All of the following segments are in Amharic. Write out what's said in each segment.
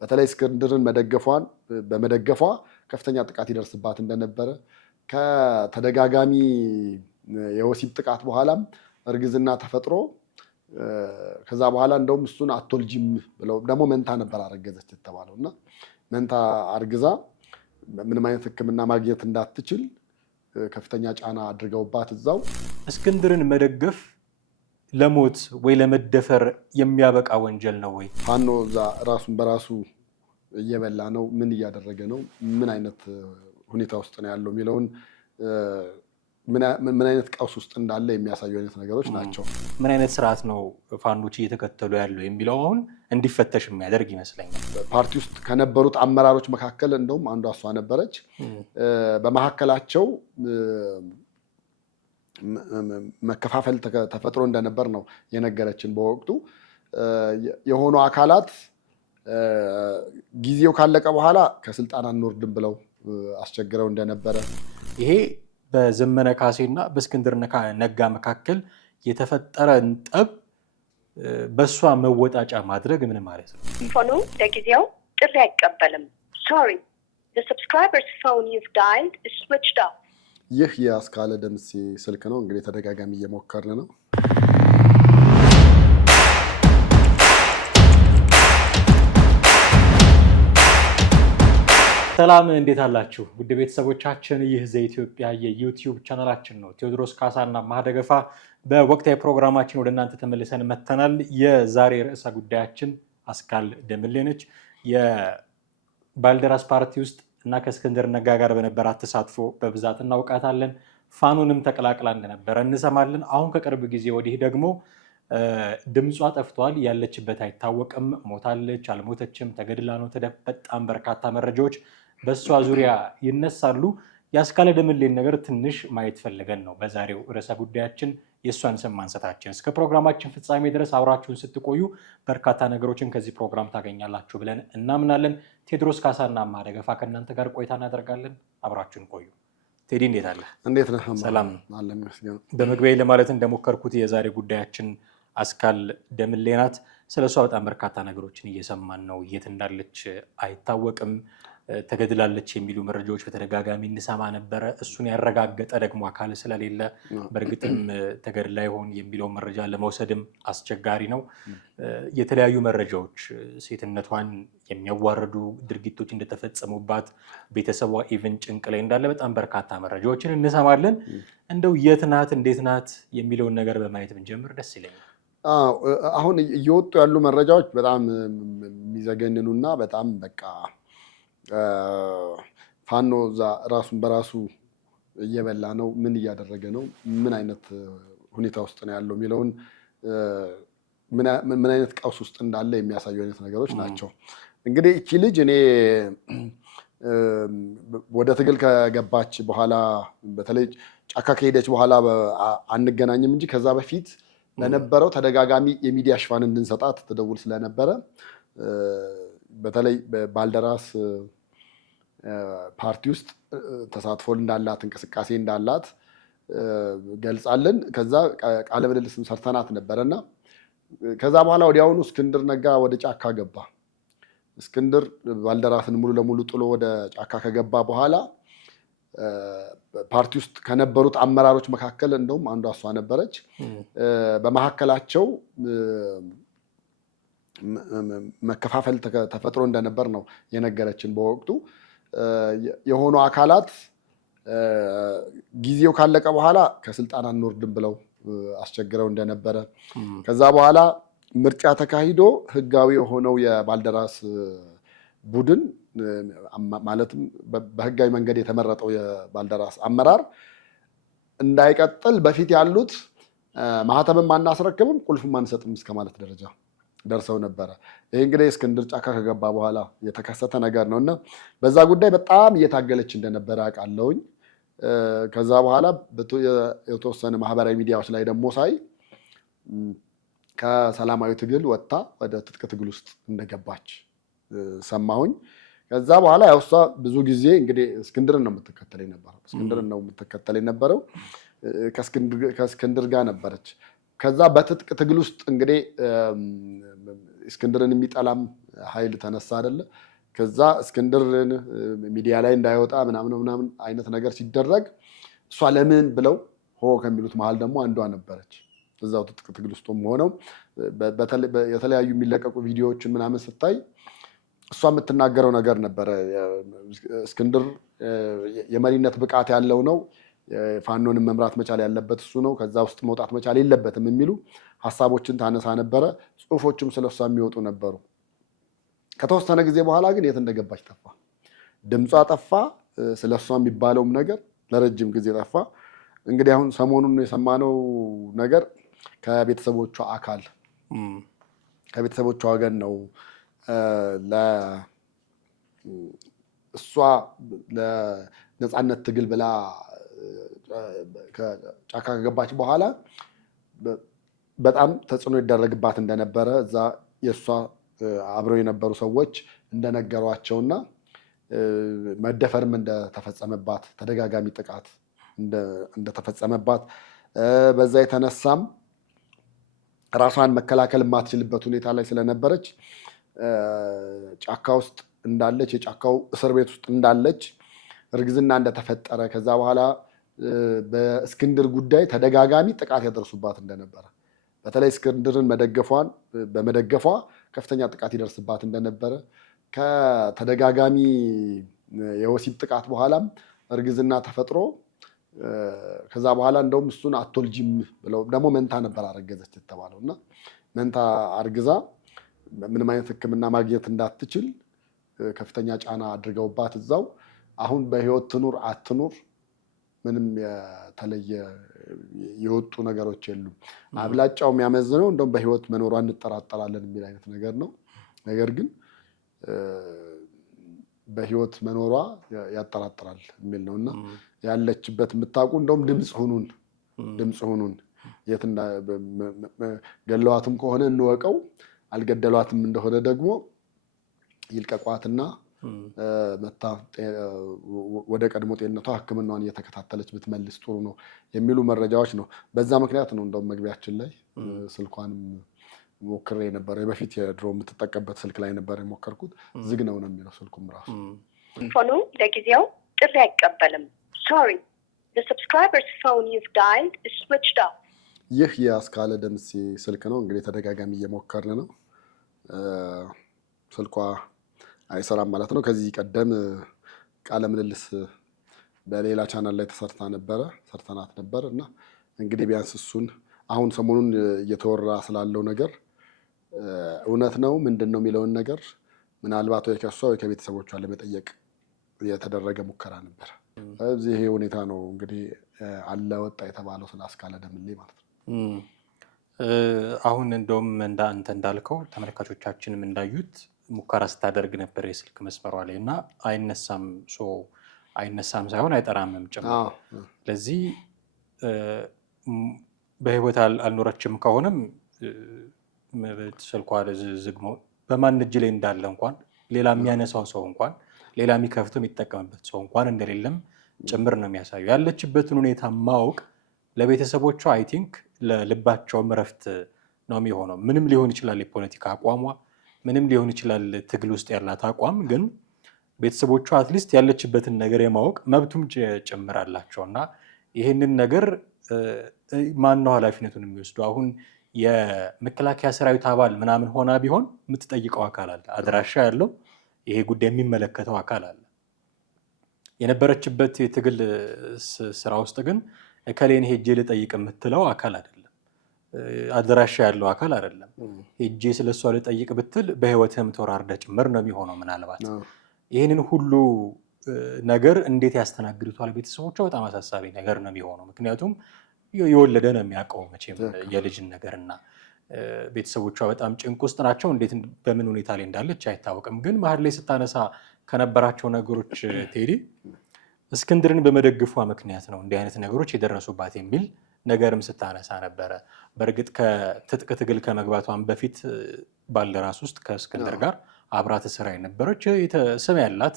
በተለይ እስክንድርን በመደገፏ ከፍተኛ ጥቃት ይደርስባት እንደነበረ ከተደጋጋሚ የወሲብ ጥቃት በኋላም እርግዝና ተፈጥሮ ከዛ በኋላ እንደውም እሱን አትወልጂም ብለው ደግሞ መንታ ነበር አረገዘች የተባለውና መንታ አርግዛ ምንም አይነት ሕክምና ማግኘት እንዳትችል ከፍተኛ ጫና አድርገውባት እዛው እስክንድርን መደገፍ ለሞት ወይ ለመደፈር የሚያበቃ ወንጀል ነው ወይ? ፋኖ እዛ ራሱን በራሱ እየበላ ነው፣ ምን እያደረገ ነው፣ ምን አይነት ሁኔታ ውስጥ ነው ያለው የሚለውን ምን አይነት ቀውስ ውስጥ እንዳለ የሚያሳዩ አይነት ነገሮች ናቸው። ምን አይነት ስርዓት ነው ፋኖች እየተከተሉ ያለው የሚለው አሁን እንዲፈተሽ የሚያደርግ ይመስለኛል። ፓርቲ ውስጥ ከነበሩት አመራሮች መካከል እንደውም አንዷ እሷ ነበረች። በመካከላቸው መከፋፈል ተፈጥሮ እንደነበር ነው የነገረችን። በወቅቱ የሆኑ አካላት ጊዜው ካለቀ በኋላ ከስልጣን አንወርድም ብለው አስቸግረው እንደነበረ ይሄ በዘመነ ካሴና በእስክንድር ነጋ መካከል የተፈጠረን ጠብ በእሷ መወጣጫ ማድረግ ምን ማለት ነው? ሆኖም ለጊዜው ጥሪ አይቀበልም። Sorry, the subscriber's phone you've dialed is switched off. ይህ የአስካለ ደምሴ ስልክ ነው። እንግዲህ ተደጋጋሚ እየሞከርን ነው። ሰላም እንዴት አላችሁ? ውድ ቤተሰቦቻችን ይህ ዘኢትዮጵያ የዩቲዩብ ቻናላችን ነው። ቴዎድሮስ ካሳና ማህደገፋ በወቅታዊ ፕሮግራማችን ወደ እናንተ ተመልሰን መተናል። የዛሬ ርዕሰ ጉዳያችን አስካለ ደምሌ ነች። የባልደራስ ፓርቲ ውስጥ እና ከእስክንድር ነጋ ጋር በነበራት ተሳትፎ በብዛት እናውቃታለን። ፋኖንም ተቀላቅላ እንደነበረ እንሰማለን። አሁን ከቅርብ ጊዜ ወዲህ ደግሞ ድምጿ ጠፍቷል፣ ያለችበት አይታወቅም፣ ሞታለች፣ አልሞተችም፣ ተገድላ ነው፣ በጣም በርካታ መረጃዎች በእሷ ዙሪያ ይነሳሉ። የአስካለ ደምሌን ነገር ትንሽ ማየት ፈልገን ነው በዛሬው ርዕሰ ጉዳያችን የእሷን ስም ማንሳታችን። እስከ ፕሮግራማችን ፍጻሜ ድረስ አብራችሁን ስትቆዩ በርካታ ነገሮችን ከዚህ ፕሮግራም ታገኛላችሁ ብለን እናምናለን። ቴዎድሮስ ካሳና ማህደገፋ ከእናንተ ጋር ቆይታ እናደርጋለን። አብራችሁን ቆዩ። ቴዲ እንዴት አለ? እንዴት ነህ? ሰላም። በመግቢያ ለማለት እንደሞከርኩት የዛሬ ጉዳያችን አስካለ ደምሌ ናት። ስለሷ በጣም በርካታ ነገሮችን እየሰማን ነው። የት እንዳለች አይታወቅም፣ ተገድላለች የሚሉ መረጃዎች በተደጋጋሚ እንሰማ ነበረ። እሱን ያረጋገጠ ደግሞ አካል ስለሌለ በእርግጥም ተገድላ ይሆን የሚለው መረጃ ለመውሰድም አስቸጋሪ ነው። የተለያዩ መረጃዎች ሴትነቷን የሚያዋርዱ ድርጊቶች እንደተፈጸሙባት፣ ቤተሰቧ ኢቨን ጭንቅ ላይ እንዳለ በጣም በርካታ መረጃዎችን እንሰማለን። እንደው የት ናት እንዴት ናት የሚለውን ነገር በማየት ብንጀምር ደስ ይለኛል። አሁን እየወጡ ያሉ መረጃዎች በጣም የሚዘገንኑና በጣም በቃ ፋኖ እዛ ራሱን በራሱ እየበላ ነው፣ ምን እያደረገ ነው፣ ምን አይነት ሁኔታ ውስጥ ነው ያለው የሚለውን ምን አይነት ቀውስ ውስጥ እንዳለ የሚያሳዩ አይነት ነገሮች ናቸው። እንግዲህ እቺ ልጅ እኔ ወደ ትግል ከገባች በኋላ በተለይ ጫካ ከሄደች በኋላ አንገናኝም እንጂ ከዛ በፊት ለነበረው ተደጋጋሚ የሚዲያ ሽፋን እንድንሰጣት ትደውል ስለነበረ በተለይ ባልደራስ ፓርቲ ውስጥ ተሳትፎ እንዳላት እንቅስቃሴ እንዳላት ገልጻለን። ከዛ ቃለ ምልልስም ሰርተናት ነበረና ከዛ በኋላ ወዲያውኑ እስክንድር ነጋ ወደ ጫካ ገባ። እስክንድር ባልደራስን ሙሉ ለሙሉ ጥሎ ወደ ጫካ ከገባ በኋላ ፓርቲ ውስጥ ከነበሩት አመራሮች መካከል እንደውም አንዷ እሷ ነበረች። በመካከላቸው መከፋፈል ተፈጥሮ እንደነበር ነው የነገረችን። በወቅቱ የሆኑ አካላት ጊዜው ካለቀ በኋላ ከስልጣን አንወርድም ብለው አስቸግረው እንደነበረ፣ ከዛ በኋላ ምርጫ ተካሂዶ ህጋዊ የሆነው የባልደራስ ቡድን ማለትም በህጋዊ መንገድ የተመረጠው የባልደራስ አመራር እንዳይቀጥል በፊት ያሉት ማህተምም አናስረክብም ቁልፍም አንሰጥም እስከ ማለት ደረጃ ደርሰው ነበረ። ይህ እንግዲህ እስክንድር ጫካ ከገባ በኋላ የተከሰተ ነገር ነው እና በዛ ጉዳይ በጣም እየታገለች እንደነበረ አውቃለሁኝ። ከዛ በኋላ የተወሰነ ማህበራዊ ሚዲያዎች ላይ ደግሞ ሳይ ከሰላማዊ ትግል ወጥታ ወደ ትጥቅ ትግል ውስጥ እንደገባች ሰማሁኝ። ከዛ በኋላ ያው እሷ ብዙ ጊዜ እንግዲህ እስክንድርን ነው የምትከተል የነበረው። ከእስክንድር ጋር ነበረች። ከዛ በትጥቅ ትግል ውስጥ እንግዲህ እስክንድርን የሚጠላም ኃይል ተነሳ አይደለ? ከዛ እስክንድርን ሚዲያ ላይ እንዳይወጣ ምናምን አይነት ነገር ሲደረግ እሷ ለምን ብለው ሆ ከሚሉት መሀል ደግሞ አንዷ ነበረች። እዛው ትጥቅ ትግል ውስጥም ሆነው የተለያዩ የሚለቀቁ ቪዲዮዎችን ምናምን ስታይ እሷ የምትናገረው ነገር ነበረ። እስክንድር የመሪነት ብቃት ያለው ነው፣ ፋኖንም መምራት መቻል ያለበት እሱ ነው፣ ከዛ ውስጥ መውጣት መቻል የለበትም የሚሉ ሀሳቦችን ታነሳ ነበረ። ጽሁፎችም ስለሷ የሚወጡ ነበሩ። ከተወሰነ ጊዜ በኋላ ግን የት እንደገባች ጠፋ፣ ድምጿ ጠፋ፣ ስለሷ የሚባለውም ነገር ለረጅም ጊዜ ጠፋ። እንግዲህ አሁን ሰሞኑን የሰማነው ነገር ከቤተሰቦቿ ወገን ነው። እሷ ለነፃነት ትግል ብላ ጫካ ከገባች በኋላ በጣም ተጽዕኖ ይደረግባት እንደነበረ እዛ የእሷ አብረው የነበሩ ሰዎች እንደነገሯቸውና መደፈርም እንደተፈጸመባት፣ ተደጋጋሚ ጥቃት እንደተፈጸመባት፣ በዛ የተነሳም ራሷን መከላከል የማትችልበት ሁኔታ ላይ ስለነበረች ጫካ ውስጥ እንዳለች፣ የጫካው እስር ቤት ውስጥ እንዳለች፣ እርግዝና እንደተፈጠረ፣ ከዛ በኋላ በእስክንድር ጉዳይ ተደጋጋሚ ጥቃት ያደርሱባት እንደነበረ፣ በተለይ እስክንድርን በመደገፏ ከፍተኛ ጥቃት ይደርስባት እንደነበረ፣ ከተደጋጋሚ የወሲብ ጥቃት በኋላም እርግዝና ተፈጥሮ ከዛ በኋላ እንደውም እሱን አትወልጂም ብለው ደግሞ መንታ ነበር አረገዘች የተባለው እና መንታ አርግዛ ምንም አይነት ሕክምና ማግኘት እንዳትችል ከፍተኛ ጫና አድርገውባት እዛው አሁን በህይወት ትኑር አትኑር ምንም የተለየ የወጡ ነገሮች የሉም። አብላጫው የሚያመዝነው እንደውም በህይወት መኖሯ እንጠራጠራለን የሚል አይነት ነገር ነው። ነገር ግን በህይወት መኖሯ ያጠራጥራል የሚል ነው እና ያለችበት የምታውቁ እንደውም ድምፅ ሁኑን የት ገለዋትም ከሆነ እንወቀው፣ አልገደሏትም እንደሆነ ደግሞ ይልቀቋትና መታ ወደ ቀድሞ ጤንነቷ ሕክምናዋን እየተከታተለች ብትመልስ ጥሩ ነው የሚሉ መረጃዎች ነው። በዛ ምክንያት ነው እንደውም መግቢያችን ላይ ስልኳንም ሞክሬ ነበር። በፊት የድሮ የምትጠቀምበት ስልክ ላይ ነበር የሞከርኩት። ዝግ ነው የሚለው ስልኩም ራሱ። ፎኑ ለጊዜው ጥሪ አይቀበልም። ሶሪ the subscriber's phone you've dialed is switched off። ይህ የአስካለ ደምሴ ስልክ ነው። እንግዲህ ተደጋጋሚ እየሞከርን ነው። ስልኳ አይሰራም ማለት ነው። ከዚህ ቀደም ቃለ ምልልስ በሌላ ቻናል ላይ ሰርተናት ነበር እና እንግዲህ ቢያንስ እሱን አሁን ሰሞኑን እየተወራ ስላለው ነገር እውነት ነው ምንድን ነው የሚለውን ነገር ምናልባት ወይ ከሷ ወይ ከቤተሰቦቿ ለመጠየቅ የተደረገ ሙከራ ነበር። ስለዚህ ይሄ ሁኔታ ነው እንግዲህ አለ ወጣ የተባለው ስለ አስካለ ደምሌ ማለት ነው። አሁን እንደውም አንተ እንዳልከው ተመልካቾቻችንም እንዳዩት ሙከራ ስታደርግ ነበር የስልክ መስመሯ ላይ እና አይነሳም ሳይሆን አይጠራምም ጭምር። ስለዚህ በህይወት አልኖረችም ከሆነም ስልኳ ዝግ ነው። በማን እጅ ላይ እንዳለ እንኳን ሌላ የሚያነሳው ሰው እንኳን ሌላ የሚከፍተው የሚጠቀምበት ሰው እንኳን እንደሌለም ጭምር ነው የሚያሳዩ። ያለችበትን ሁኔታ ማወቅ ለቤተሰቦቿ አይ ቲንክ ለልባቸውም እረፍት ነው የሚሆነው። ምንም ሊሆን ይችላል የፖለቲካ አቋሟ፣ ምንም ሊሆን ይችላል ትግል ውስጥ ያላት አቋም፣ ግን ቤተሰቦቿ አትሊስት ያለችበትን ነገር የማወቅ መብቱም ጭምር አላቸው እና ይህንን ነገር ማን ነው ኃላፊነቱን የሚወስዱ? አሁን የመከላከያ ሰራዊት አባል ምናምን ሆና ቢሆን የምትጠይቀው አካል አለ፣ አድራሻ ያለው ይሄ ጉዳይ የሚመለከተው አካል አለ። የነበረችበት የትግል ስራ ውስጥ ግን እከሌን ሄጄ ልጠይቅ የምትለው አካል አይደለም፣ አድራሻ ያለው አካል አይደለም። ሄጄ ስለሷ ልጠይቅ ብትል በህይወትህም ተወራርደህ ጭምር ነው የሚሆነው። ምናልባት ይህንን ሁሉ ነገር እንዴት ያስተናግዱታል ቤተሰቦቿ? በጣም አሳሳቢ ነገር ነው የሚሆነው። ምክንያቱም የወለደ ነው የሚያውቀው መቼም የልጅን ነገር እና ቤተሰቦቿ በጣም ጭንቅ ውስጥ ናቸው። እንዴት በምን ሁኔታ ላይ እንዳለች አይታወቅም። ግን መሀል ላይ ስታነሳ ከነበራቸው ነገሮች ቴዲ እስክንድርን በመደግፏ ምክንያት ነው እንዲህ አይነት ነገሮች የደረሱባት የሚል ነገርም ስታነሳ ነበረ። በእርግጥ ከትጥቅ ትግል ከመግባቷን በፊት ባልደራስ ውስጥ ከእስክንድር ጋር አብራ ትሰራ የነበረች ስም ያላት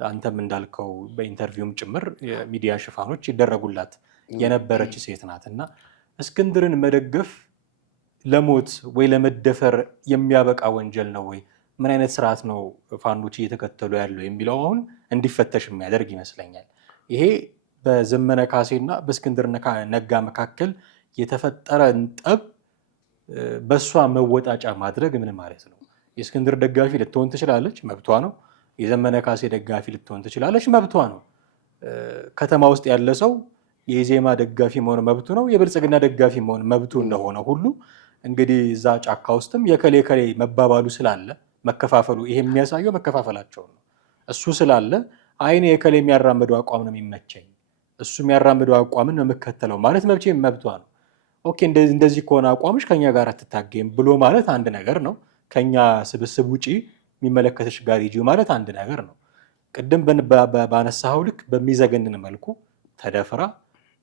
አንተም እንዳልከው በኢንተርቪውም ጭምር የሚዲያ ሽፋኖች ይደረጉላት የነበረች ሴት ናት እና እስክንድርን መደገፍ ለሞት ወይ ለመደፈር የሚያበቃ ወንጀል ነው ወይ? ምን አይነት ስርዓት ነው ፋኖች እየተከተሉ ያለው የሚለው አሁን እንዲፈተሽ የሚያደርግ ይመስለኛል። ይሄ በዘመነ ካሴና በእስክንድር ነጋ መካከል የተፈጠረን ጠብ በእሷ መወጣጫ ማድረግ ምን ማለት ነው? የእስክንድር ደጋፊ ልትሆን ትችላለች፣ መብቷ ነው። የዘመነ ካሴ ደጋፊ ልትሆን ትችላለች፣ መብቷ ነው። ከተማ ውስጥ ያለ ሰው የኢዜማ ደጋፊ መሆን መብቱ ነው። የብልጽግና ደጋፊ መሆን መብቱ እንደሆነ ሁሉ እንግዲህ እዛ ጫካ ውስጥም የከሌ ከሌ መባባሉ ስላለ መከፋፈሉ፣ ይሄ የሚያሳየው መከፋፈላቸውን ነው። እሱ ስላለ አይኔ የከሌ የሚያራምደው አቋም ነው የሚመቸኝ፣ እሱ የሚያራምደው አቋምን ነው የምከተለው ማለት መብቷ ነው። ኦኬ እንደዚህ ከሆነ አቋምሽ ከኛ ጋር አትታገይም ብሎ ማለት አንድ ነገር ነው። ከኛ ስብስብ ውጪ የሚመለከተሽ ጋር ሂጂ ማለት አንድ ነገር ነው። ቅድም ባነሳኸው ልክ በሚዘገንን መልኩ ተደፍራ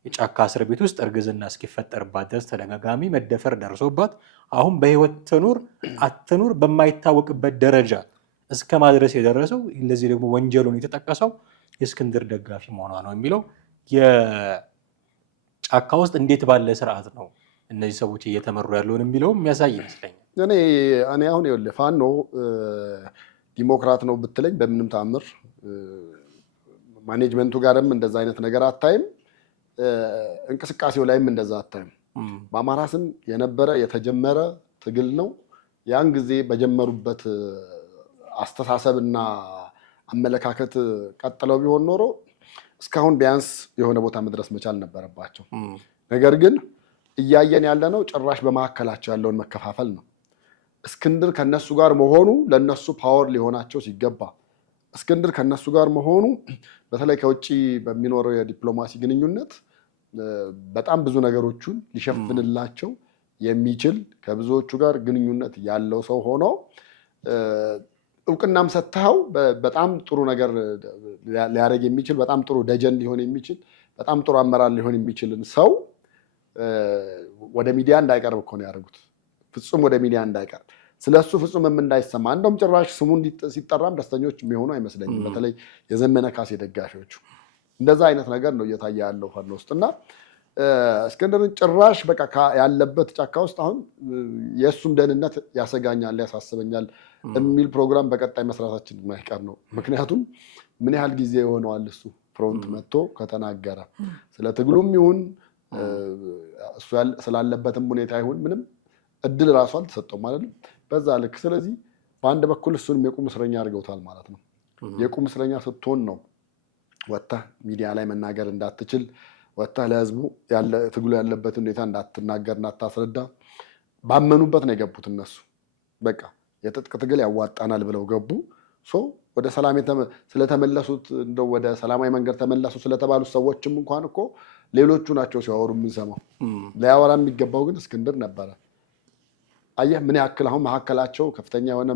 የጫካ እስር ቤት ውስጥ እርግዝና እስኪፈጠርባት ድረስ ተደጋጋሚ መደፈር ደርሶባት አሁን በህይወት ትኑር አትኑር በማይታወቅበት ደረጃ እስከ ማድረስ የደረሰው ለዚህ ደግሞ ወንጀሉን የተጠቀሰው የእስክንድር ደጋፊ መሆኗ ነው የሚለው የጫካ ውስጥ እንዴት ባለ ስርዓት ነው እነዚህ ሰዎች እየተመሩ ያለውን የሚለው የሚያሳይ ይመስለኛል። እኔ አሁን ይኸውልህ ፋኖ ዲሞክራት ነው ብትለኝ በምንም ተአምር ማኔጅመንቱ ጋርም እንደዛ አይነት ነገር አታይም። እንቅስቃሴው ላይም እንደዛ አታይም። በአማራ ስም የነበረ የተጀመረ ትግል ነው። ያን ጊዜ በጀመሩበት አስተሳሰብና አመለካከት ቀጥለው ቢሆን ኖሮ እስካሁን ቢያንስ የሆነ ቦታ መድረስ መቻል ነበረባቸው። ነገር ግን እያየን ያለነው ጭራሽ በመካከላቸው ያለውን መከፋፈል ነው። እስክንድር ከነሱ ጋር መሆኑ ለነሱ ፓወር ሊሆናቸው ሲገባ፣ እስክንድር ከነሱ ጋር መሆኑ በተለይ ከውጭ በሚኖረው የዲፕሎማሲ ግንኙነት በጣም ብዙ ነገሮችን ሊሸፍንላቸው የሚችል ከብዙዎቹ ጋር ግንኙነት ያለው ሰው ሆኖ እውቅናም ሰጥተው በጣም ጥሩ ነገር ሊያደርግ የሚችል በጣም ጥሩ ደጀን ሊሆን የሚችል በጣም ጥሩ አመራር ሊሆን የሚችልን ሰው ወደ ሚዲያ እንዳይቀርብ እኮ ነው ያደረጉት። ፍጹም ወደ ሚዲያ እንዳይቀርብ፣ ስለሱ ፍጹምም እንዳይሰማ። እንደውም ጭራሽ ስሙ ሲጠራም ደስተኞች የሚሆኑ አይመስለኝም። በተለይ የዘመነ ካሴ ደጋፊዎቹ እንደዛ አይነት ነገር ነው እየታየ ያለው ፋኖ ውስጥ እና እስክንድርን ጭራሽ በቃ ያለበት ጫካ ውስጥ አሁን የእሱም ደህንነት ያሰጋኛል፣ ያሳስበኛል የሚል ፕሮግራም በቀጣይ መስራታችን የማይቀር ነው። ምክንያቱም ምን ያህል ጊዜ የሆነዋል እሱ ፍሮንት መጥቶ ከተናገረ ስለ ትግሉም ይሁን እሱ ስላለበትም ሁኔታ ይሁን ምንም እድል ራሱ አልተሰጠውም ማለት ነው በዛ ልክ። ስለዚህ በአንድ በኩል እሱንም የቁም እስረኛ አድርገውታል ማለት ነው። የቁም እስረኛ ስትሆን ነው ወጥተህ ሚዲያ ላይ መናገር እንዳትችል፣ ወጥተህ ለህዝቡ ትግሉ ያለበትን ሁኔታ እንዳትናገር እንዳታስረዳ። ባመኑበት ነው የገቡት እነሱ። በቃ የትጥቅ ትግል ያዋጣናል ብለው ገቡ። ወደ ሰላም ስለተመለሱት እንደው ወደ ሰላማዊ መንገድ ተመለሱ ስለተባሉት ሰዎችም እንኳን እኮ ሌሎቹ ናቸው ሲያወሩ የምንሰማው። ሊያወራ የሚገባው ግን እስክንድር ነበረ። አየህ ምን ያክል አሁን መካከላቸው ከፍተኛ የሆነ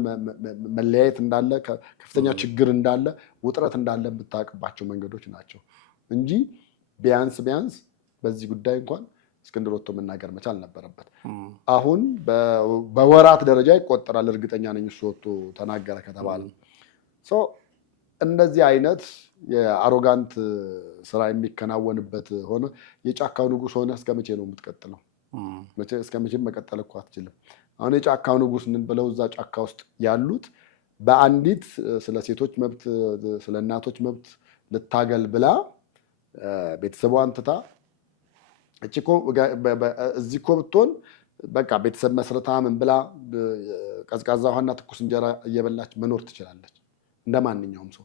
መለያየት እንዳለ፣ ከፍተኛ ችግር እንዳለ፣ ውጥረት እንዳለ የምታውቅባቸው መንገዶች ናቸው እንጂ ቢያንስ በዚህ ጉዳይ እንኳን እስክንድር ወጥቶ መናገር መቻል ነበረበት። አሁን በወራት ደረጃ ይቆጠራል። እርግጠኛ ነኝ እሱ ወጥቶ ተናገረ ከተባለ እንደዚህ አይነት የአሮጋንት ስራ የሚከናወንበት ሆነ የጫካው ንጉስ ሆነ እስከ መቼ ነው የምትቀጥለው? እስከ መቼም መቀጠል እኮ አትችልም። አሁን የጫካው ንጉስ ምን ብለው እዛ ጫካ ውስጥ ያሉት በአንዲት ስለ ሴቶች መብት ስለ እናቶች መብት ልታገል ብላ ቤተሰቧን ትታ እዚህ እኮ ብትሆን በቃ ቤተሰብ መስረታ ምን ብላ ቀዝቃዛ ውሃና ትኩስ እንጀራ እየበላች መኖር ትችላለች እንደ ማንኛውም ሰው።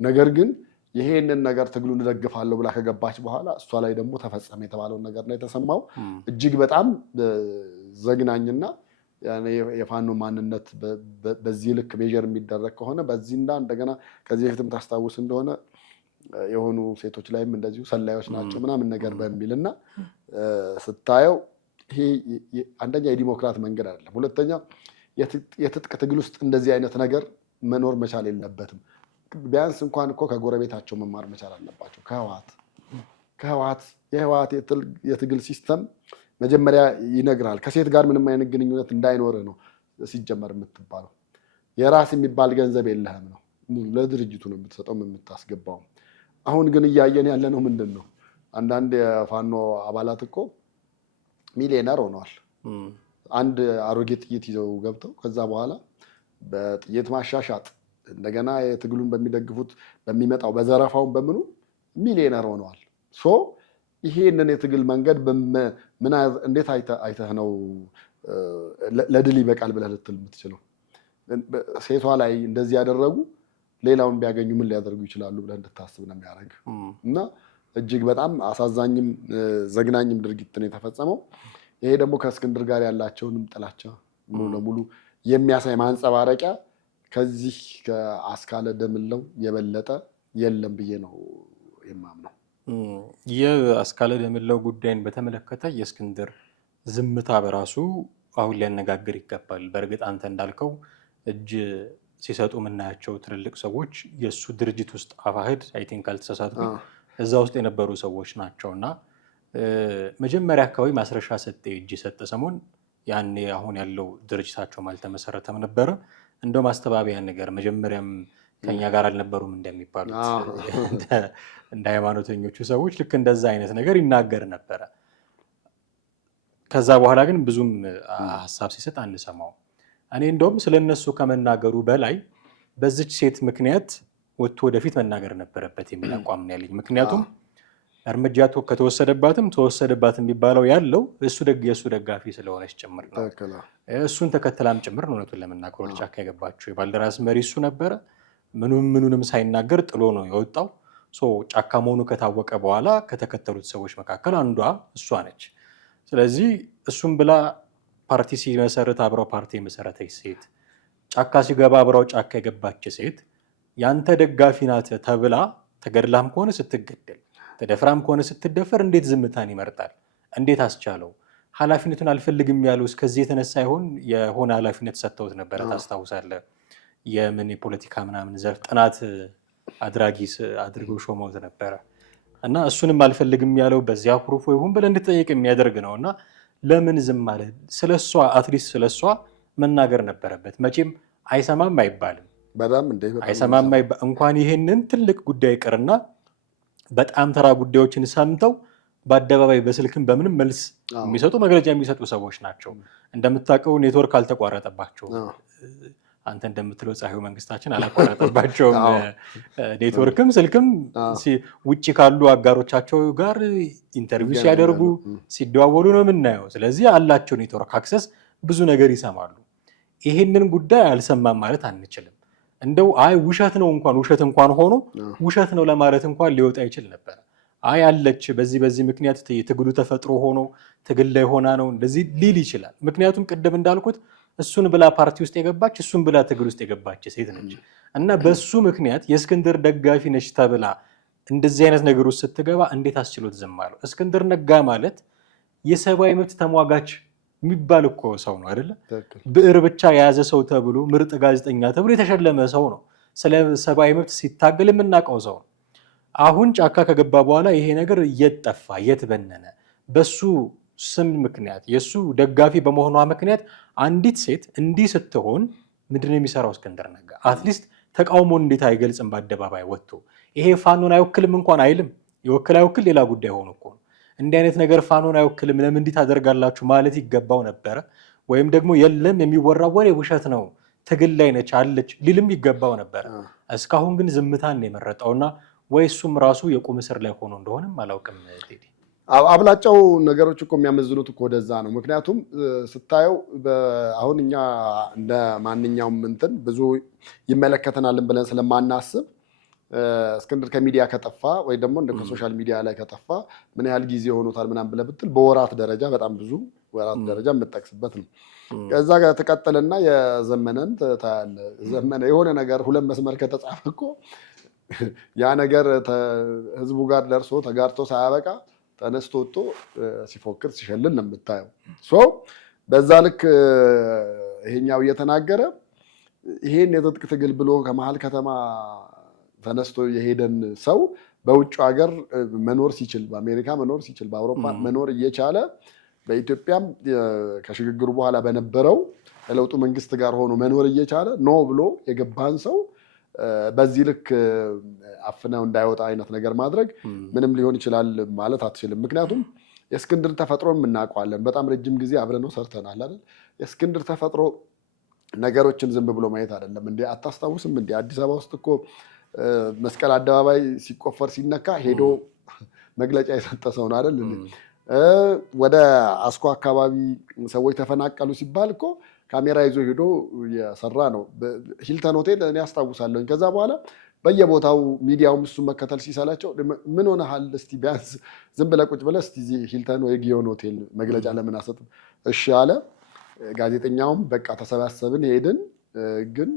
ነገር ግን ይሄንን ነገር ትግሉን እደግፋለሁ ብላ ከገባች በኋላ እሷ ላይ ደግሞ ተፈጸመ የተባለውን ነገር ነው የተሰማው። እጅግ በጣም ዘግናኝና የፋኖ ማንነት በዚህ ልክ ሜጀር የሚደረግ ከሆነ በዚህና እንደገና ከዚህ በፊትም ታስታውስ እንደሆነ የሆኑ ሴቶች ላይም እንደዚሁ ሰላዮች ናቸው ምናምን ነገር በሚልና ስታየው ይሄ አንደኛ የዲሞክራት መንገድ አይደለም። ሁለተኛ የትጥቅ ትግል ውስጥ እንደዚህ አይነት ነገር መኖር መቻል የለበትም። ቢያንስ እንኳን እኮ ከጎረቤታቸው መማር መቻል አለባቸው። ከህወሓት የህወሓት የትግል ሲስተም መጀመሪያ ይነግራል። ከሴት ጋር ምንም አይነት ግንኙነት እንዳይኖርህ ነው ሲጀመር የምትባለው። የራስ የሚባል ገንዘብ የለህም ነው፣ ለድርጅቱ ነው የምትሰጠው የምታስገባው። አሁን ግን እያየን ያለ ነው ምንድን ነው? አንዳንድ የፋኖ አባላት እኮ ሚሊዮነር ሆነዋል። አንድ አሮጌ ጥይት ይዘው ገብተው ከዛ በኋላ በጥይት ማሻሻጥ እንደገና የትግሉን በሚደግፉት በሚመጣው በዘረፋውን በምኑ ሚሊዮነር ሆነዋል። ሶ ይሄንን የትግል መንገድ እንዴት አይተህ ነው ለድል ይበቃል ብለህ ልትል የምትችለው? ሴቷ ላይ እንደዚህ ያደረጉ ሌላውን ቢያገኙ ምን ሊያደርጉ ይችላሉ ብለህ እንድታስብ ነው የሚያደርግ እና እጅግ በጣም አሳዛኝም ዘግናኝም ድርጊት ነው የተፈጸመው። ይሄ ደግሞ ከእስክንድር ጋር ያላቸውንም ጥላቻ ሙሉ ለሙሉ የሚያሳይ ማንጸባረቂያ ከዚህ ከአስካለ ደምለው የበለጠ የለም ብዬ ነው የማምነው። የአስካለ ደምለው ጉዳይን በተመለከተ የእስክንድር ዝምታ በራሱ አሁን ሊያነጋግር ይገባል። በእርግጥ አንተ እንዳልከው እጅ ሲሰጡ የምናያቸው ትልልቅ ሰዎች የእሱ ድርጅት ውስጥ አፋህድ አይ ቲንክ አልተሳሳትኩ እዛ ውስጥ የነበሩ ሰዎች ናቸው እና መጀመሪያ አካባቢ ማስረሻ ሰጤ እጅ የሰጠ ሰሞን ያኔ አሁን ያለው ድርጅታቸውም አልተመሰረተም ነበረ። እንደው ማስተባበያ ነገር መጀመሪያም ከኛ ጋር አልነበሩም እንደሚባሉት እንደ ሃይማኖተኞቹ ሰዎች ልክ እንደዛ አይነት ነገር ይናገር ነበረ። ከዛ በኋላ ግን ብዙም ሀሳብ ሲሰጥ አንሰማው። እኔ እንደውም ስለነሱ ከመናገሩ በላይ በዚች ሴት ምክንያት ወጥቶ ወደፊት መናገር ነበረበት የሚል አቋም ነው ያለኝ። ምክንያቱም እርምጃ ከተወሰደባትም ተወሰደባት የሚባለው ያለው የእሱ ደጋፊ ስለሆነች ጭምር ነው። እሱን ተከትላም ጭምር ነው እውነቱን ለመናገር ወደ ጫካ የገባችው። የባልደራስ መሪ እሱ ነበረ። ምኑንም ሳይናገር ጥሎ ነው የወጣው። ጫካ መሆኑ ከታወቀ በኋላ ከተከተሉት ሰዎች መካከል አንዷ እሷ ነች። ስለዚህ እሱም ብላ ፓርቲ ሲመሰረት አብረው ፓርቲ የመሰረተች ሴት፣ ጫካ ሲገባ አብረው ጫካ የገባች ሴት ያንተ ደጋፊ ናት ተብላ ተገድላም ከሆነ ስትገደል ተደፍራም ከሆነ ስትደፈር እንዴት ዝምታን ይመርጣል? እንዴት አስቻለው? ኃላፊነቱን አልፈልግም ያለው እስከዚህ የተነሳ ይሆን? የሆነ ኃላፊነት ሰጥተውት ነበረ ታስታውሳለህ? የምን የፖለቲካ ምናምን ዘርፍ ጥናት አድራጊ አድርገው ሾመውት ነበረ እና እሱንም አልፈልግም ያለው በዚያ ፕሩፍ ይሁን ብለህ እንድትጠይቅ የሚያደርግ ነው። እና ለምን ዝም አለ? ስለሷ አትሊስት ስለሷ መናገር ነበረበት። መቼም አይሰማም አይባልም። አይሰማም እንኳን ይሄንን ትልቅ ጉዳይ ቅርና በጣም ተራ ጉዳዮችን ሰምተው በአደባባይ በስልክም በምንም መልስ የሚሰጡ መግለጫ የሚሰጡ ሰዎች ናቸው። እንደምታውቀው ኔትወርክ አልተቋረጠባቸው። አንተ እንደምትለው ፀሐዩ መንግስታችን አላቋረጠባቸውም። ኔትወርክም ስልክም ውጭ ካሉ አጋሮቻቸው ጋር ኢንተርቪው ሲያደርጉ ሲደዋወሉ ነው የምናየው። ስለዚህ አላቸው ኔትወርክ አክሰስ፣ ብዙ ነገር ይሰማሉ። ይህንን ጉዳይ አልሰማም ማለት አንችልም። እንደው ውሸት እንኳን ሆኖ ውሸት ነው ለማለት እንኳን ሊወጣ ይችል ነበር። አለች በዚህ ምክንያት ትግሉ ተፈጥሮ ሆኖ ትግል ላይ ሆና ነው እንደዚህ ሊል ይችላል። ምክንያቱም ቅድም እንዳልኩት እሱን ብላ ፓርቲ ውስጥ የገባች እሱን ብላ ትግል ውስጥ የገባች ሴት ነች እና በሱ ምክንያት የእስክንድር ደጋፊ ነች ተብላ እንደዚህ አይነት ነገር ውስጥ ስትገባ እንዴት አስችሎት ዝም አለው? እስክንድር ነጋ ማለት የሰብአዊ መብት ተሟጋች የሚባል እኮ ሰው ነው አይደለ? ብዕር ብቻ የያዘ ሰው ተብሎ ምርጥ ጋዜጠኛ ተብሎ የተሸለመ ሰው ነው። ስለ ሰብአዊ መብት ሲታገል የምናውቀው ሰው ነው። አሁን ጫካ ከገባ በኋላ ይሄ ነገር የት ጠፋ? የት በነነ? በሱ ስም ምክንያት የሱ ደጋፊ በመሆኗ ምክንያት አንዲት ሴት እንዲህ ስትሆን ምንድን ነው የሚሰራው እስክንድር ነጋ? አትሊስት ተቃውሞን እንዴት አይገልጽም? በአደባባይ ወጥቶ ይሄ ፋኖን አይወክልም እንኳን አይልም። የወክል አይወክል ሌላ ጉዳይ ሆኖ እኮ ነው። እንዲህ አይነት ነገር ፋኖን አይወክልም ለምን እንዲህ ታደርጋላችሁ ማለት ይገባው ነበረ። ወይም ደግሞ የለም የሚወራው ወሬ ውሸት ነው ትግል ላይ ነች አለች ሊልም ይገባው ነበረ። እስካሁን ግን ዝምታን የመረጠውና ወይ እሱም ራሱ የቁም እስር ላይ ሆኖ እንደሆነም አላውቅም። ቴዲ አብላጫው ነገሮች እኮ የሚያመዝኑት እኮ ወደዛ ነው። ምክንያቱም ስታየው አሁን እኛ እንደ ማንኛውም እንትን ብዙ ይመለከተናልን ብለን ስለማናስብ እስክንድር ከሚዲያ ከጠፋ ወይ ደግሞ እንደ ከሶሻል ሚዲያ ላይ ከጠፋ ምን ያህል ጊዜ ሆኖታል ምናምን ብለህ ብትል በወራት ደረጃ በጣም ብዙ ወራት ደረጃ የምጠቅስበት ነው። ከዛ ጋር ተቀጥልና የዘመነን ታያለህ። ዘመነ የሆነ ነገር ሁለት መስመር ከተጻፈ እኮ ያ ነገር ህዝቡ ጋር ደርሶ ተጋርቶ ሳያበቃ ተነስቶ ወጥቶ ሲፎክር ሲሸልል ነው የምታየው። በዛ ልክ ይሄኛው እየተናገረ ይሄን የትጥቅ ትግል ብሎ ከመሀል ከተማ ተነስቶ የሄደን ሰው በውጭ ሀገር መኖር ሲችል፣ በአሜሪካ መኖር ሲችል፣ በአውሮፓ መኖር እየቻለ በኢትዮጵያም ከሽግግሩ በኋላ በነበረው ከለውጡ መንግስት ጋር ሆኖ መኖር እየቻለ ኖ ብሎ የገባን ሰው በዚህ ልክ አፍነው እንዳይወጣ አይነት ነገር ማድረግ ምንም ሊሆን ይችላል ማለት አትችልም። ምክንያቱም የእስክንድር ተፈጥሮን እናውቀዋለን። በጣም ረጅም ጊዜ አብረነው ሰርተናል አይደል? የእስክንድር ተፈጥሮ ነገሮችን ዝም ብሎ ማየት አይደለም። እንዴ አታስታውስም እንዴ? አዲስ አበባ ውስጥ እኮ መስቀል አደባባይ ሲቆፈር ሲነካ ሄዶ መግለጫ የሰጠ ሰው ነው አይደል? ወደ አስኮ አካባቢ ሰዎች ተፈናቀሉ ሲባል እኮ ካሜራ ይዞ ሄዶ የሰራ ነው። ሂልተን ሆቴል እኔ አስታውሳለሁ። ከዛ በኋላ በየቦታው ሚዲያውም እሱን መከተል ሲሰላቸው ምን ሆነሃል? እስቲ ቢያንስ ዝም ብለህ ቁጭ ብለህ እስቲ ሂልተን ወይ ጊዮን ሆቴል መግለጫ ለምን አሰጥም? እሺ አለ። ጋዜጠኛውም በቃ ተሰባሰብን ሄድን። ግን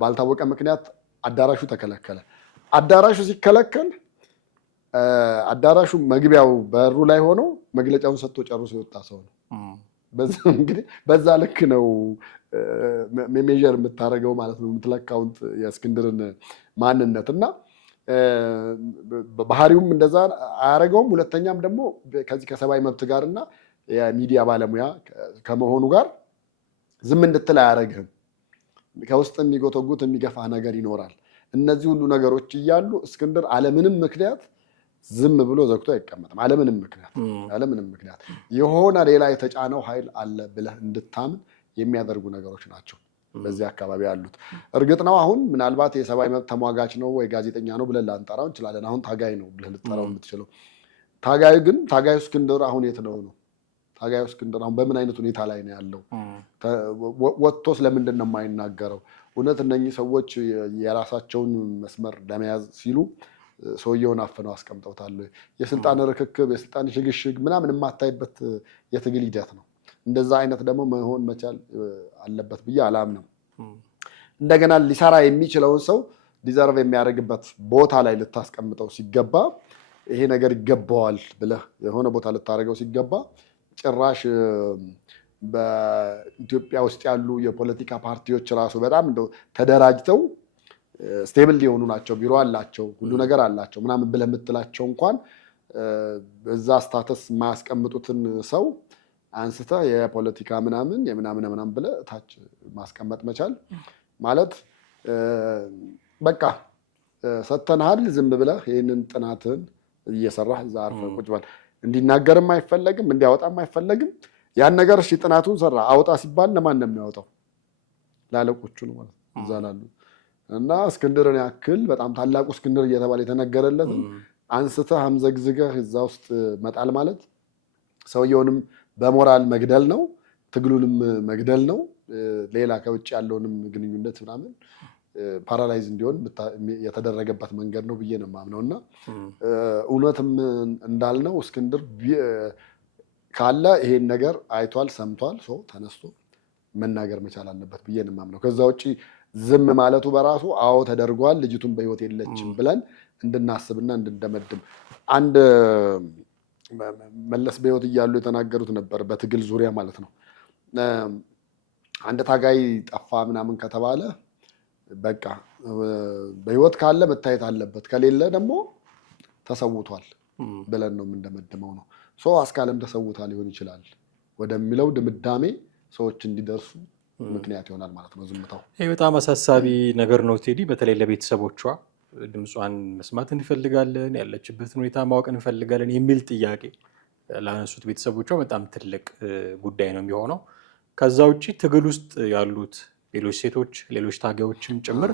ባልታወቀ ምክንያት አዳራሹ ተከለከለ። አዳራሹ ሲከለከል አዳራሹ መግቢያው በሩ ላይ ሆኖ መግለጫውን ሰጥቶ ጨርሶ የወጣ ሰው ነው። እንግዲህ በዛ ልክ ነው ሜጀር የምታደርገው ማለት ነው፣ የምትለካውን የእስክንድርን ማንነት እና ባህሪውም እንደዛ አያደርገውም። ሁለተኛም ደግሞ ከዚህ ከሰብአዊ መብት ጋር እና የሚዲያ ባለሙያ ከመሆኑ ጋር ዝም እንድትል አያደርግህም። ከውስጥ የሚጎተጉት የሚገፋህ ነገር ይኖራል። እነዚህ ሁሉ ነገሮች እያሉ እስክንድር አለምንም ምክንያት ዝም ብሎ ዘግቶ አይቀመጥም። አለምንም ምክንያት የሆነ ሌላ የተጫነው ኃይል አለ ብለህ እንድታምን የሚያደርጉ ነገሮች ናቸው በዚህ አካባቢ ያሉት። እርግጥ ነው አሁን ምናልባት የሰብአዊ መብት ተሟጋች ነው ወይ ጋዜጠኛ ነው ብለን ላንጠራው እንችላለን። አሁን ታጋይ ነው ብለህ ልጠራው የምትችለው። ታጋዩ እስክንድር አሁን የት ነው? ታጋዩ እስክንድር አሁን በምን አይነት ሁኔታ ላይ ነው ያለው? ወጥቶስ ለምንድን ነው የማይናገረው? እውነት እነኚህ ሰዎች የራሳቸውን መስመር ለመያዝ ሲሉ ሰውየውን አፍነው አስቀምጠውታል? የስልጣን ርክክብ፣ የስልጣን ሽግሽግ ምናምን የማታይበት የትግል ሂደት ነው። እንደዛ አይነት ደግሞ መሆን መቻል አለበት ብዬ አላምንም። እንደገና ሊሰራ የሚችለውን ሰው ዲዘርቭ የሚያደርግበት ቦታ ላይ ልታስቀምጠው ሲገባ፣ ይሄ ነገር ይገባዋል ብለህ የሆነ ቦታ ልታደርገው ሲገባ ጭራሽ በኢትዮጵያ ውስጥ ያሉ የፖለቲካ ፓርቲዎች ራሱ በጣም እንደው ተደራጅተው ስቴብል ሊሆኑ ናቸው፣ ቢሮ አላቸው፣ ሁሉ ነገር አላቸው ምናምን ብለህ የምትላቸው እንኳን በዛ ስታተስ የማያስቀምጡትን ሰው አንስተህ የፖለቲካ ምናምን የምናምን ብለህ ታች ማስቀመጥ መቻል ማለት በቃ ሰተንሃል፣ ዝም ብለህ ይህንን ጥናትህን እየሰራህ እዛ አርፈህ ቁጭ በል። እንዲናገርም አይፈለግም፣ እንዲያወጣም አይፈለግም። ያን ነገር እሺ ጥናቱን ሰራ አውጣ ሲባል ለማን ነው የሚያወጣው? ላለቆቹ ነው ማለት እዛ ላሉ እና እስክንድርን ያክል በጣም ታላቁ እስክንድር እየተባለ የተነገረለት አንስተህ አምዘግዝገህ እዛ ውስጥ መጣል ማለት ሰውየውንም በሞራል መግደል ነው፣ ትግሉንም መግደል ነው። ሌላ ከውጭ ያለውንም ግንኙነት ምናምን ፓራላይዝ እንዲሆን የተደረገበት መንገድ ነው ብዬ ነው የማምነው። እና እውነትም እንዳልነው እስክንድር ካለ ይሄን ነገር አይቷል፣ ሰምቷል፣ ሰው ተነስቶ መናገር መቻል አለበት ብዬ ነው የማምነው። ከዛ ውጭ ዝም ማለቱ በራሱ አዎ ተደርጓል፣ ልጅቱን በህይወት የለችም ብለን እንድናስብና እንድንደመድም አንድ መለስ በህይወት እያሉ የተናገሩት ነበር፣ በትግል ዙሪያ ማለት ነው። አንድ ታጋይ ጠፋ ምናምን ከተባለ በቃ በህይወት ካለ መታየት አለበት፣ ከሌለ ደግሞ ተሰውቷል ብለን ነው የምንደመድመው ነው። አስካለም ተሰውታ ሊሆን ይችላል ወደሚለው ድምዳሜ ሰዎች እንዲደርሱ ምክንያት ይሆናል ማለት ነው ዝምታው። ይህ በጣም አሳሳቢ ነገር ነው ቴዲ። በተለይ ለቤተሰቦቿ ድምጿን መስማት እንፈልጋለን፣ ያለችበትን ሁኔታ ማወቅ እንፈልጋለን የሚል ጥያቄ ላነሱት ቤተሰቦቿ በጣም ትልቅ ጉዳይ ነው የሚሆነው። ከዛ ውጭ ትግል ውስጥ ያሉት ሌሎች ሴቶች፣ ሌሎች ታጋዮችም ጭምር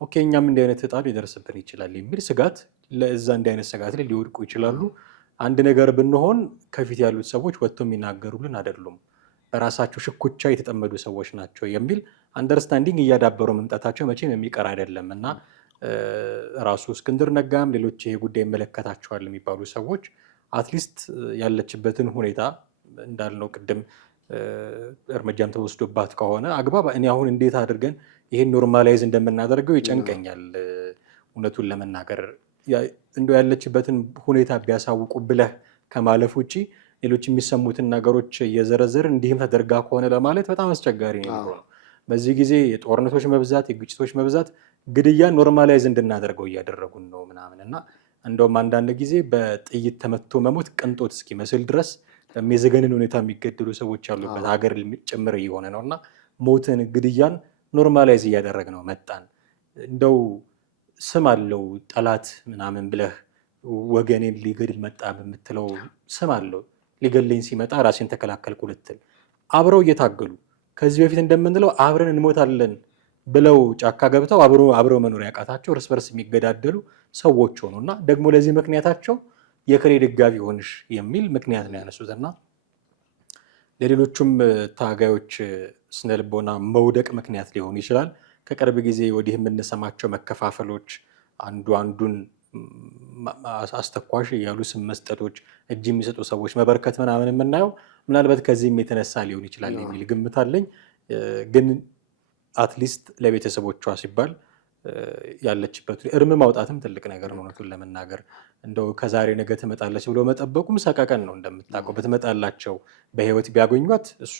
ኦኬ እኛም እንዲህ አይነት እጣ ሊደርስብን ይችላል የሚል ስጋት ለእዛ እንዲህ አይነት ስጋት ላይ ሊወድቁ ይችላሉ። አንድ ነገር ብንሆን ከፊት ያሉት ሰዎች ወጥቶ የሚናገሩልን አይደሉም፣ በራሳቸው ሽኩቻ የተጠመዱ ሰዎች ናቸው የሚል አንደርስታንዲንግ እያዳበሩ መምጣታቸው መቼም የሚቀር አይደለም እና ራሱ እስክንድር ነጋም ሌሎች ይሄ ጉዳይ ይመለከታቸዋል የሚባሉ ሰዎች አትሊስት ያለችበትን ሁኔታ እንዳልነው ቅድም እርምጃም ተወስዶባት ከሆነ አግባብ እኔ አሁን እንዴት አድርገን ይሄን ኖርማላይዝ እንደምናደርገው ይጨንቀኛል። እውነቱን ለመናገር እንደው ያለችበትን ሁኔታ ቢያሳውቁ ብለህ ከማለፍ ውጭ ሌሎች የሚሰሙትን ነገሮች እየዘረዘር እንዲህም ተደርጋ ከሆነ ለማለት በጣም አስቸጋሪ ነው። በዚህ ጊዜ የጦርነቶች መብዛት፣ የግጭቶች መብዛት ግድያን ኖርማላይዝ እንድናደርገው እያደረጉን ነው ምናምን እና እንደውም አንዳንድ ጊዜ በጥይት ተመቶ መሞት ቅንጦት እስኪመስል ድረስ የሚዘገንን ሁኔታ የሚገደሉ ሰዎች ያሉበት ሀገር ጭምር እየሆነ ነው እና ሞትን፣ ግድያን ኖርማላይዝ እያደረግ ነው መጣን። እንደው ስም አለው ጠላት ምናምን ብለህ ወገኔን ሊገድል መጣ የምትለው ስም አለው። ሊገለኝ ሲመጣ ራሴን ተከላከልኩ ልትል አብረው እየታገሉ ከዚህ በፊት እንደምንለው አብረን እንሞታለን ብለው ጫካ ገብተው አብረው መኖር ያቃታቸው እርስ በርስ የሚገዳደሉ ሰዎች ሆኑ እና ደግሞ ለዚህ ምክንያታቸው የከሌ ደጋፊ ሆንሽ የሚል ምክንያት ነው ያነሱትና ለሌሎቹም ታጋዮች ስነልቦና መውደቅ ምክንያት ሊሆን ይችላል። ከቅርብ ጊዜ ወዲህ የምንሰማቸው መከፋፈሎች፣ አንዱ አንዱን አስተኳሽ እያሉ ስም መስጠቶች፣ እጅ የሚሰጡ ሰዎች መበርከት ምናምን የምናየው ምናልባት ከዚህም የተነሳ ሊሆን ይችላል የሚል ግምት አለኝ። ግን አትሊስት ለቤተሰቦቿ ሲባል ያለችበት እርም ማውጣትም ትልቅ ነገር ነው። እውነቱን ለመናገር እንደው ከዛሬ ነገ ትመጣለች ብሎ መጠበቁም ሰቀቀን ነው። እንደምታውቀው ብትመጣላቸው በህይወት ቢያገኟት እሱ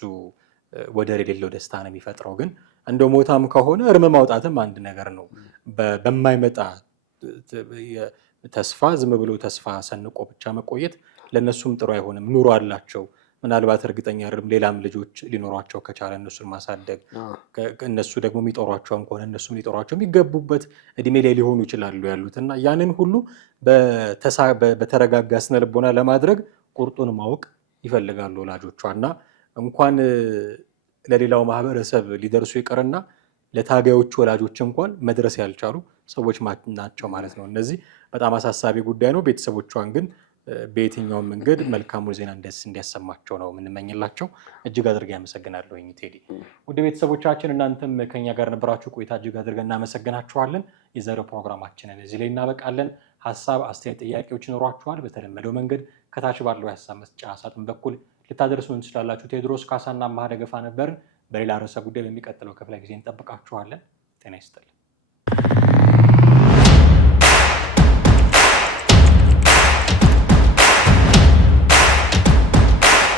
ወደር የሌለው ደስታ ነው የሚፈጥረው። ግን እንደው ሞታም ከሆነ እርም ማውጣትም አንድ ነገር ነው። በማይመጣ ተስፋ ዝም ብሎ ተስፋ ሰንቆ ብቻ መቆየት ለእነሱም ጥሩ አይሆንም። ኑሮ አላቸው። ምናልባት እርግጠኛ አይደለም ሌላም ልጆች ሊኖሯቸው ከቻለ እነሱን ማሳደግ እነሱ ደግሞ የሚጦሯቸውን ከሆነ እነሱም ሊጦሯቸው የሚገቡበት እድሜ ላይ ሊሆኑ ይችላሉ ያሉት እና ያንን ሁሉ በተረጋጋ ስነ ልቦና ለማድረግ ቁርጡን ማወቅ ይፈልጋሉ ወላጆቿ እና እንኳን ለሌላው ማህበረሰብ ሊደርሱ ይቀርና ለታጋዮቹ ወላጆች እንኳን መድረስ ያልቻሉ ሰዎች ናቸው ማለት ነው። እነዚህ በጣም አሳሳቢ ጉዳይ ነው። ቤተሰቦቿን ግን በየትኛውም መንገድ መልካሙን ዜና እንዲያሰማቸው ነው የምንመኝላቸው። እጅግ አድርገን ያመሰግናለሁ ቴዲ። ውድ ቤተሰቦቻችን እናንተም ከኛ ጋር ነበራችሁ ቆይታ እጅግ አድርገን እናመሰግናችኋለን። የዛሬው ፕሮግራማችንን እዚህ ላይ እናበቃለን። ሀሳብ፣ አስተያየት፣ ጥያቄዎች ይኖሯችኋል በተለመደው መንገድ ከታች ባለው የሀሳብ መስጫ ሳጥን በኩል ልታደርሱን ትችላላችሁ። ቴዎድሮስ ካሳና አማሃ ደገፋ ነበርን። በሌላ ርዕሰ ጉዳይ በሚቀጥለው ክፍለ ጊዜ እንጠብቃችኋለን። ጤና ይስጥልኝ።